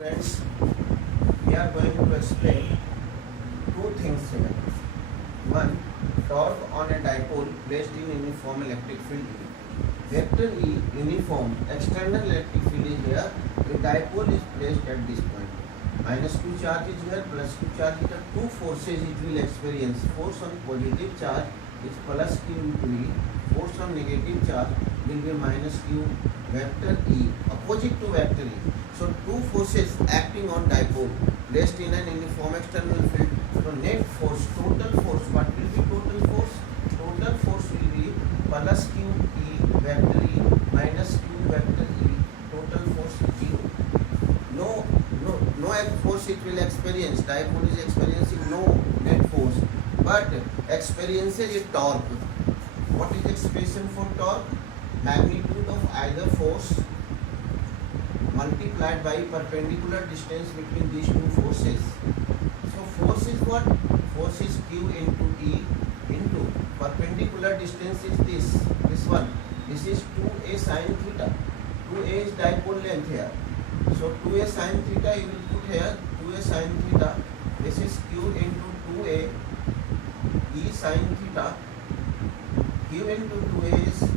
Friends, we are going to explain two things here. One, torque on a dipole placed in uniform electric field. Vector E uniform external electric field is here. A dipole is placed at this point. Minus Q charge is here, plus Q charge is here. Two forces it will experience. Force on positive charge is plus Q into E. Force on negative charge will be minus Q vector E, opposite to vector E. So two forces acting on dipole placed in an uniform external field. So net force, total force, what will be total force? Total force will be plus Q E vector E minus Q vector E. Total force 0. No force it will experience. Dipole is experiencing no net force, but experiences a torque. What is expression for torque? Magnitude of either force multiplied by perpendicular distance between these two forces. So force is what? Force is Q into E into perpendicular distance is this one. This is 2a sin theta. 2a is dipole length here. So 2a sin theta you will put here 2a sin theta. This is Q into 2a E sin theta. Q into 2a is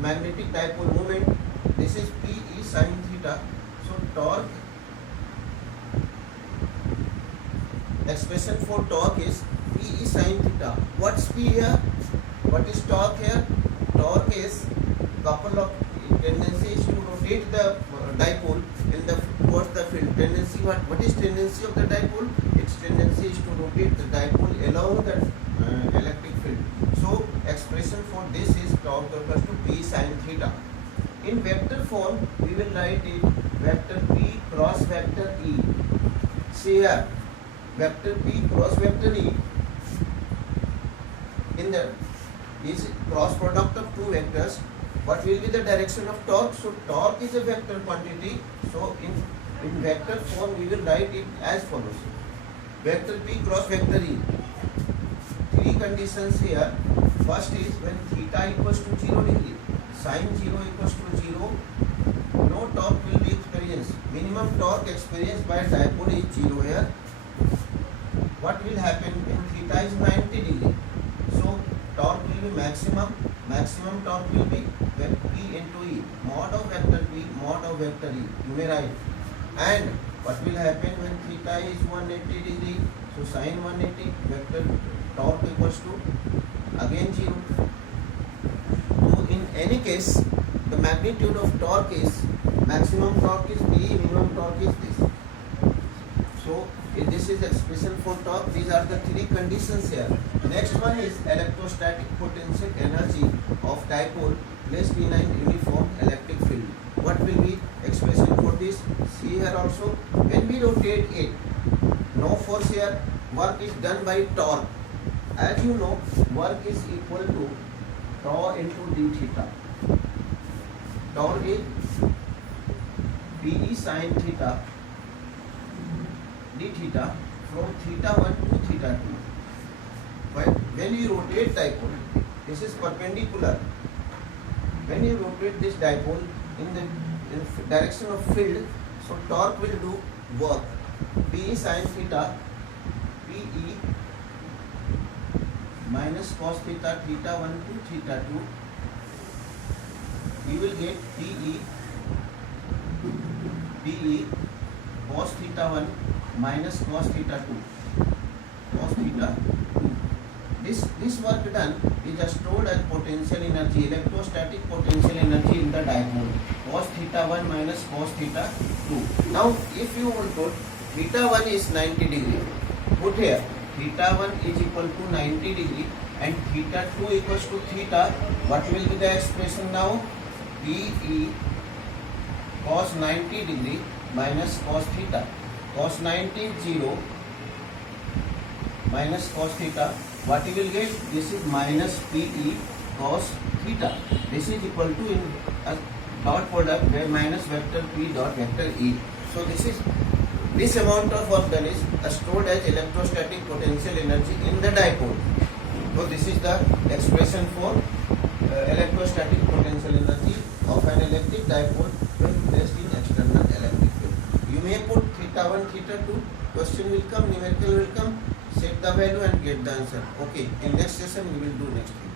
magnetic dipole moment. This is P E sin theta. So torque, expression for torque is P E sin theta. What's P here? What is torque here? Torque is couple of tendencies to rotate the dipole in the towards the field. Tendency what is tendency of the dipole? Its tendency is to rotate the dipole along the electric field. So expression for this is torque equals to P sin theta. In vector form, we will write it vector P cross vector E. See here, vector P cross vector E in the is cross product of two vectors. What will be the direction of torque? So torque is a vector quantity. So in vector form, we will write it as follows: vector P cross vector E. Three conditions here. First is when theta equals to 0 degree. Sin 0 equals to 0, no torque will be experienced. Minimum torque experienced by dipole is 0 here. What will happen when theta is 90 degree? So torque will be maximum. Maximum torque will be P into E. Mod of vector P, mod of vector E. You may write. And what will happen when theta is 180 degree? So sin 180 vector torque equals to again 0. In any case, the magnitude of torque is maximum torque is P, minimum torque is this. So if this is expression for torque. These are the three conditions here. Next one is electrostatic potential energy of dipole placed in an uniform electric field. What will be expression for this? See here also. When we rotate it, no force here. Work is done by torque. As you know, work is equal to tau into d theta. Tau is Pe sin theta d theta from theta 1 to theta 2. But when you rotate dipole, this is perpendicular. When you rotate this dipole in the direction of field, so torque will do work. Pe sin theta, Pe minus cos theta, theta 1 to theta 2, we will get Pe cos theta 1 minus cos theta 2, cos theta 2. This work done is stored as potential energy, electrostatic potential energy in the dipole, cos theta 1 minus cos theta 2. Now if you will put theta 1 is 90 degree, put here theta 1 is equal to 90 degree and theta 2 equals to theta. What will be the expression now? Pe cos 90 degree minus cos theta. Cos 90 is 0 minus cos theta. What you will get? This is minus Pe cos theta. This is equal to in a dot product where minus vector P dot vector E. So this amount of work done is stored as electrostatic potential energy in the dipole. So this is the expression for electrostatic potential energy of an electric dipole when placed in external electric field. may put theta 1, theta 2, question will come, numerical will come, set the value and get the answer. Okay, in next session we will do next thing.